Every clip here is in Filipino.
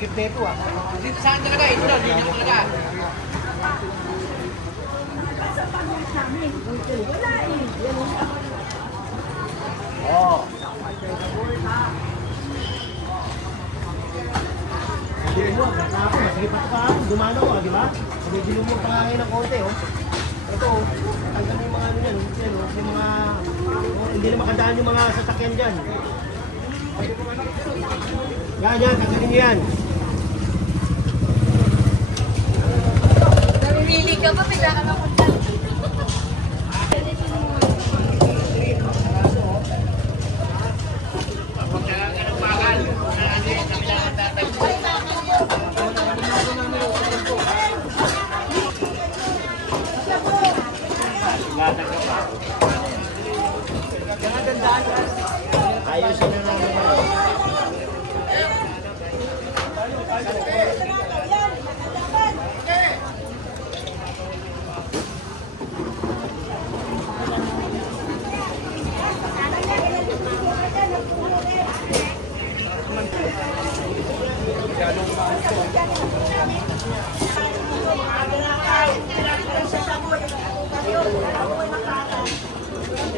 sikip na ito ah. Dito saan talaga? Ito na, dito talaga. Oo. Hindi mo, masakit pa ito kahapon, dumano ko, di ba? Medyo mo pa nga ng konti, oh. Ito, tanggal na yung mga ano yan, yung mga, hindi na makadaan yung mga sasakyan dyan. Yan, tanggalin nyo yan. Namimili ka ba? Pila ka naman. Ayusin na namin.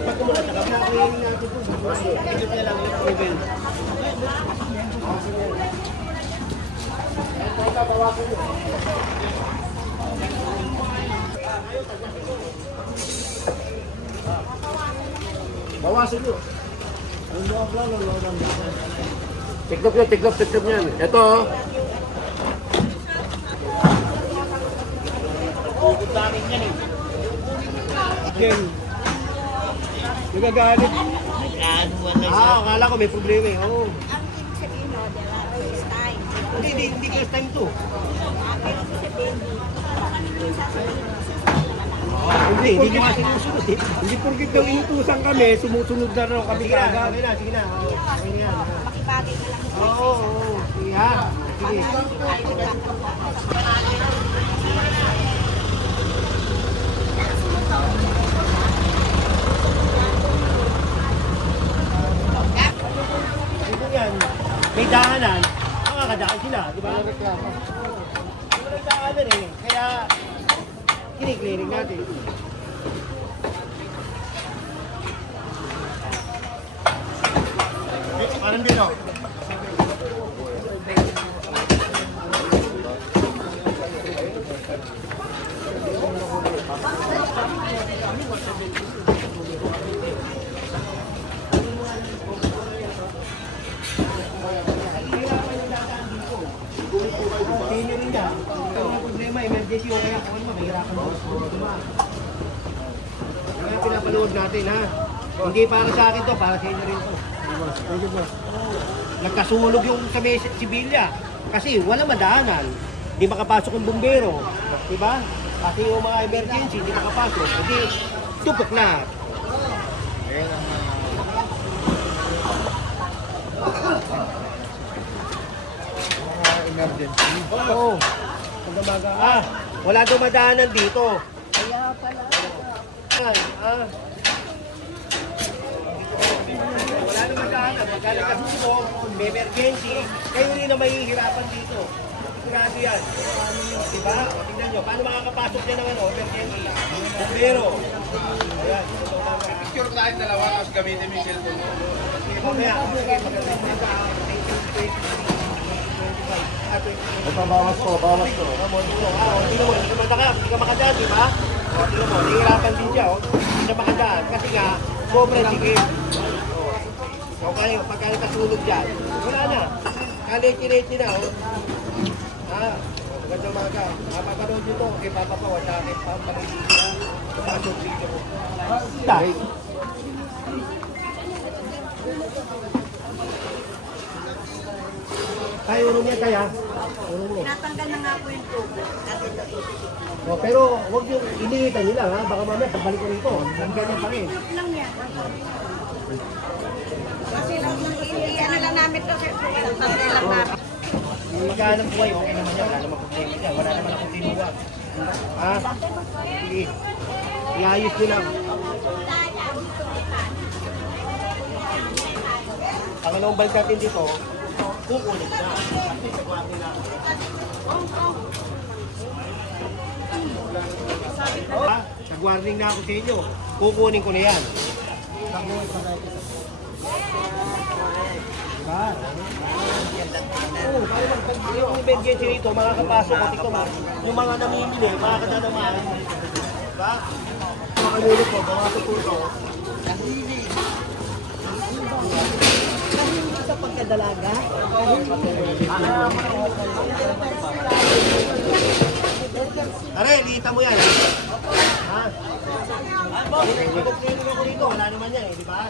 Pag kumula, saka makakuhin natin po. Ito na lang yung level. Bawasan nyo. Tiklop yan. Ito, oh. Ukot namin yan eh. Jen. Nagagalit. Akala ko may problema eh. Oo. Ang ibig sabihin mo, first time. Hindi first time to. Pero ibig sabihin, baka naman sasabihin mo, Hindi nyo nga sinusunod eh. Hindi porkit daw inutusan kami, sumusunod na raw kami kaagad. Sige na. Sige na. makibagay na lang. Oo. Sige ha. Sige. Dito yan, may daanan, makakadaan sila, di ba? May daanan eh, kaya kinikliring natin. Parang dito. Senior rin yan. Ang problema, emergency o kaya kung ano, mahirapan mo. Kaya pinapanood natin ha. Hindi para sa akin to, para sa inyo rin to. Nagkasunog yung sa Sibilya. Kasi wala madaanan. Hindi makapasok yung bumbero. Diba? Kasi yung mga emergency, hindi makapasok. Hindi, tupok na. Emergency. Oo. Wala dumadaanan dito. Kaya pala. Wala dumadaanan. Pagka nagkasunog, may emergency, kayo rin na mahihirapan dito. Sigurado yan. Diba? Tingnan nyo, paano makakapasok dyan ng emergency? Bumbero. Ayan. Picture tayo dalawa, tapos gamitin mo yung cellphone mo. Kaya, Ito, bawas ko. Hindi ka makadaan, di ba? Tingnan mo, nahihirapan din siya, hindi siya makadaan. Kasi nga, sobrang sikip. Okay, pagka nakasulog dyan, wala na. Kalechi-lechi na, magandang umaga. Mapapanood nyo ito, kay Papa Pao, at kay Papa Pao. Kaya urong yan, kaya. Urong mo. Natanggal na nga po yung tubo. Oh, pero huwag yung iniitan nila ha. Baka mamaya pagbalik ko rito. Ang ganyan pa rin. Tubo lang yan. Kasi lang ano lang namin to, sir. Tanggal lang namin. Magkahanap buhay, okay naman yan. Wala naman problema yan. Wala naman akong tinuwag. Ha? Sige. Iayos nyo lang. Ang anong balik natin dito, kukunin ko na. Kasi sa kwarning na ako. Sa warning na ako sa inyo. Kukunin ko na yan. Oo, pag yung emergency rito, makakapasok ko. Tingnan mo, yung mga namimili, makakadalamaan. Diba? Mga kanulog ko, bawasan po ito. Sa pagkadalaga. Are, liita mo yan. Ha? Ipag-training ako rito, wala naman yan eh, di ba?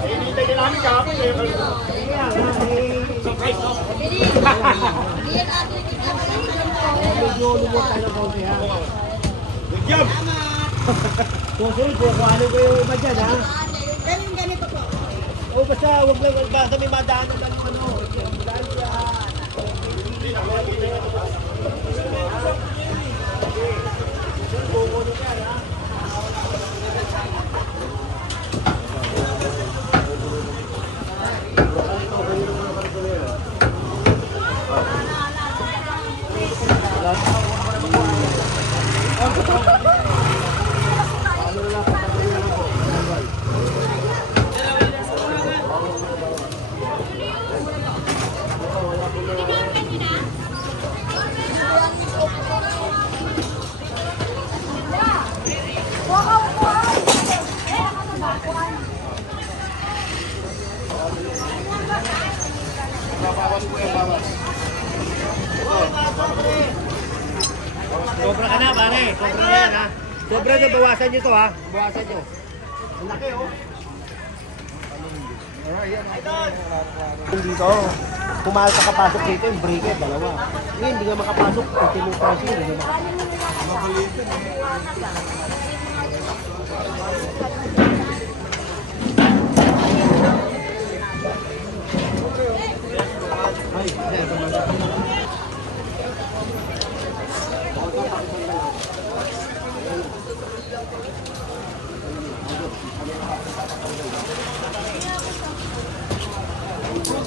Hinihintay ka namin kahapon eh. Medyo lumot tayo ng konti ha. Good job! Susunod, kukuhanin ko yung iba dyan ha. Ganito po. O basta huwag lang, basta may madaanan lang yung ano. Dahil sa... Kukunin ka ha. Sobra ka na, pare. Sobra na yan, ha. Sobra na, bawasan nyo to, ha. Bawasan nyo. Ang laki, oh. Dito, pumayag ka kapasok dito, yung breaker, dalawa. Ngayon, hindi nga makapasok. Ultimo pressure, hindi nga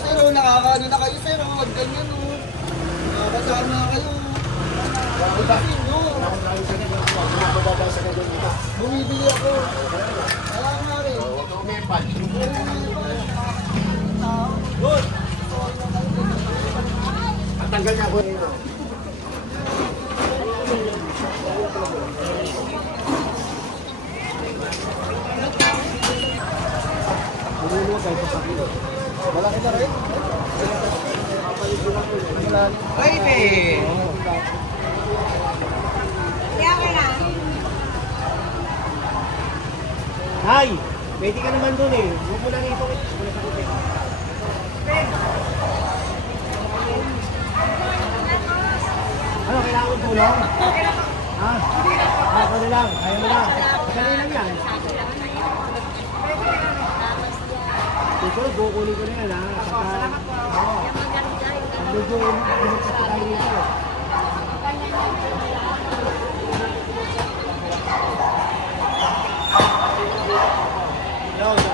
Pero nakakaano na kayo sir, huwag ganyan o. Nakakasama na kayo. Kasi no. Bumibili ako. Kaya nga rin. Good! At tanggal niya ako. Malaki na rin. Baby! Kaya ka na. Hay! Pwede ka naman dun eh. Huwag mo lang ito. Huwag mo lang sakutin. Ano, kailangan ko tulong? Ha? Ako na lang. Kaya mo lang. Dali lang yan. Susunod, kukunin ko na yan ha. Saka, oo. Medyo init sa tayo dito. No, no.